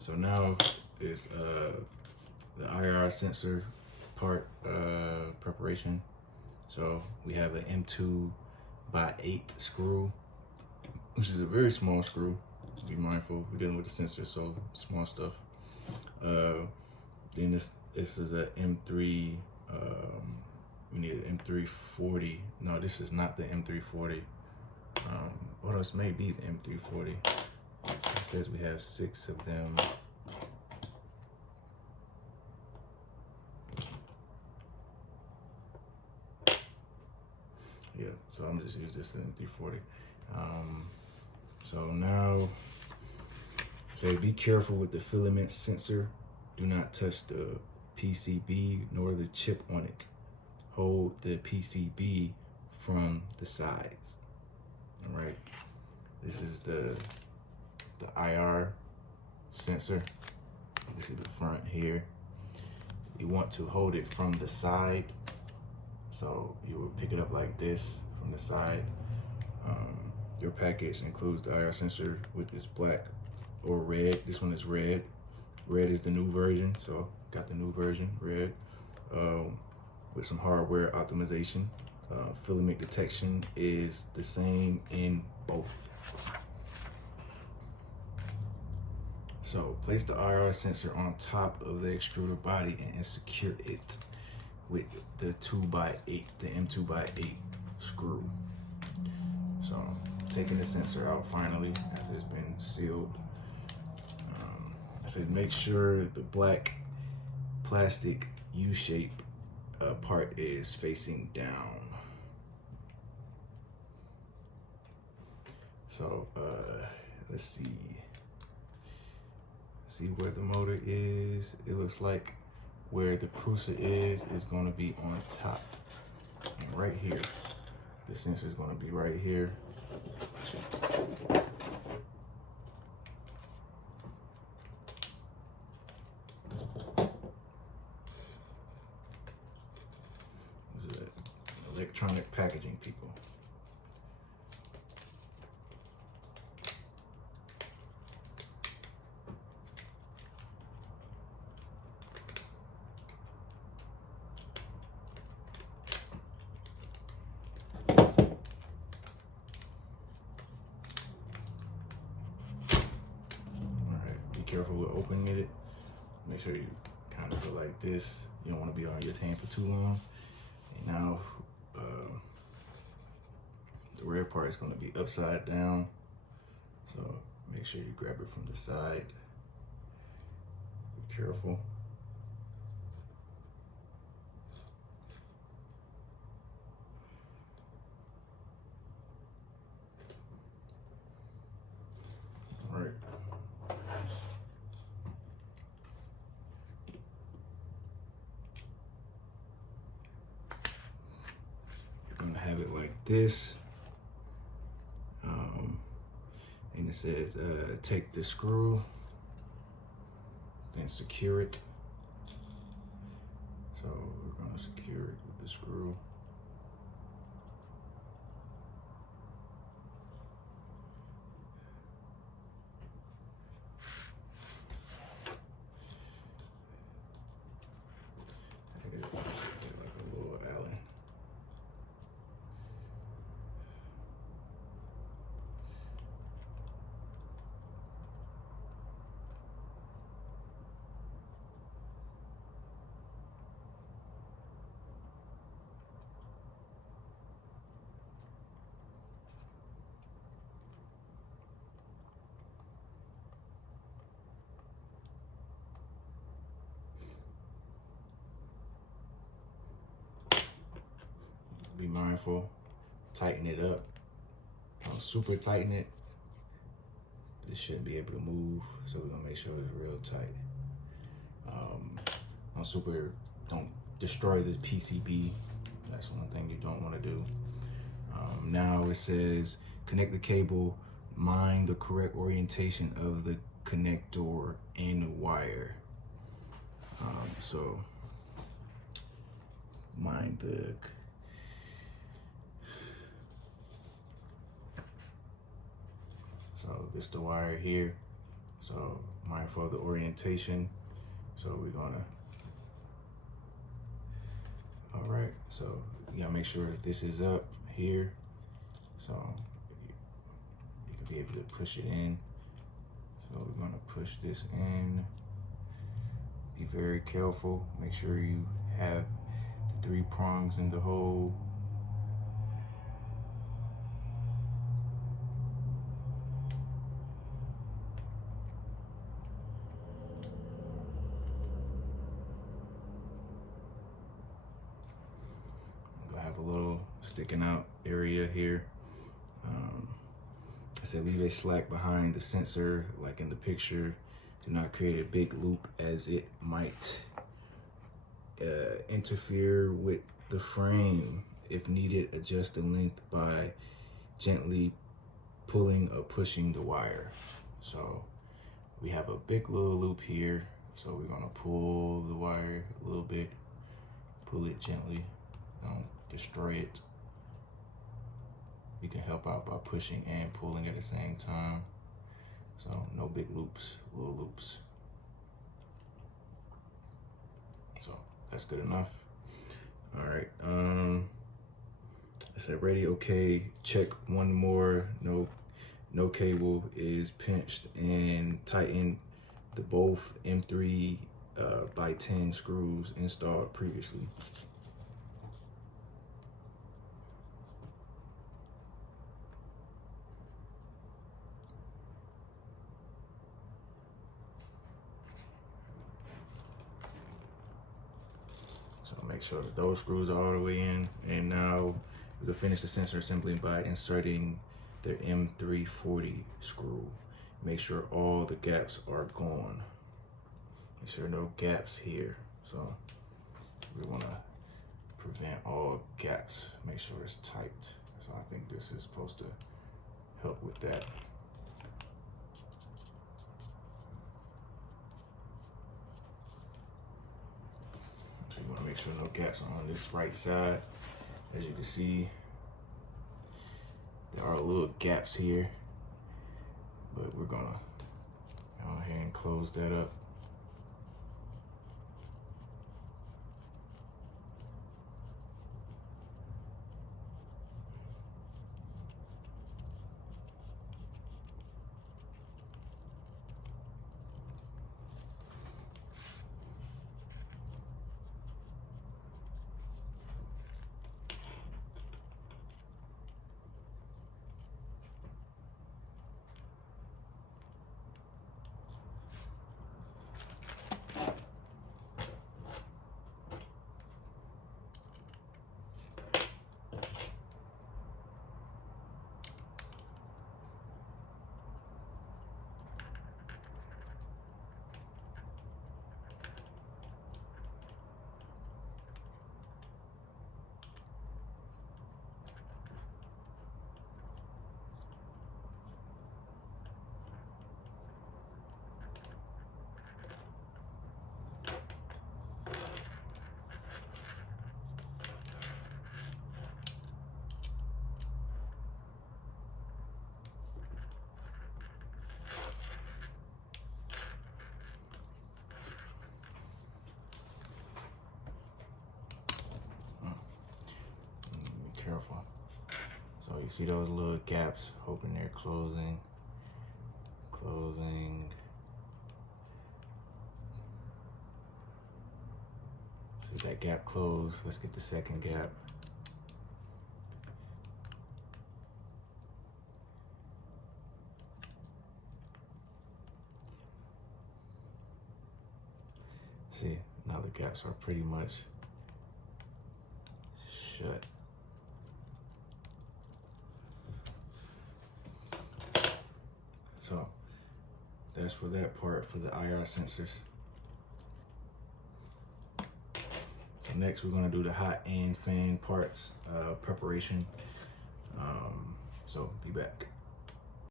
So now it's the IR sensor part preparation. So we have an M2 by 8 screw, which is a very small screw. Be mindful, we're dealing with the sensor, so small stuff. Then this is a M3. We need an M340. No, this is not the M340. What else may be the M340? It says we have 6 of them. Yeah, so I'm just use this M340. So now, say be careful with the filament sensor. Do not touch the PCB nor the chip on it. Hold the PCB from the sides. All right. This is the IR sensor. You can see the front here. You want to hold it from the side. So you will pick it up like this from the side. Your package includes the IR sensor with this black or red. This one is red. Red is the new version, so got the new version, red, with some hardware optimization. Filament detection is the same in both. So place the IR sensor on top of the extruder body and secure it with the 2x8, the M2x8 screw. So taking the sensor out finally after it's been sealed. I said make sure the black plastic U-shape part is facing down. So let's see where the motor is. It looks like where the Prusa is going to be on top, and right here. The sensor is going to be right here. This is electronic packaging, people. Careful with opening it. Make sure you kind of go like this. You don't want to be on your hand for too long. And now the red part is going to be upside down. So make sure you grab it from the side. Be careful. All right. Gonna have it like this, and it says take the screw and secure it. So we're gonna secure it with the screw. Be mindful, tighten it up. Don't super tighten it. This shouldn't be able to move, so we're gonna make sure it's real tight. Don't destroy this PCB. That's one thing you don't want to do. Now it says connect the cable, mind the correct orientation of the connector and wire. So mind the So this is the wire here. So mindful of the orientation. So we're gonna, all right, so you gotta make sure that this is up here. So you can be able to push it in. So we're gonna push this in. Be very careful. Make sure you have the 3 prongs in the hole. I have a little sticking out area here. I said leave a slack behind the sensor, like in the picture. Do not create a big loop, as it might interfere with the frame. If needed, adjust the length by gently pulling or pushing the wire. So we have a big little loop here. So we're gonna pull the wire a little bit, pull it gently, don't destroy it. You can help out by pushing and pulling at the same time. So no big loops, little loops. So that's good enough. All right, I said ready, okay. Check one more. No cable is pinched, and tighten the both M3 by 10 screws installed previously. So make sure that those screws are all the way in. And now we can finish the sensor assembly by inserting the M340 screw. Make sure all the gaps are gone. Make sure no gaps here. So we want to prevent all gaps. Make sure it's tight. So I think this is supposed to help with that. So you want to make sure no gaps are on this right side. As you can see, there are little gaps here, but we're gonna go ahead and close that up. Careful. So you see those little gaps, hoping they're closing. See that gap close. Let's get the second gap. See, now the gaps are pretty much shut. So that's for that part for the IR sensors. So next we're gonna do the hot and fan parts preparation. So be back.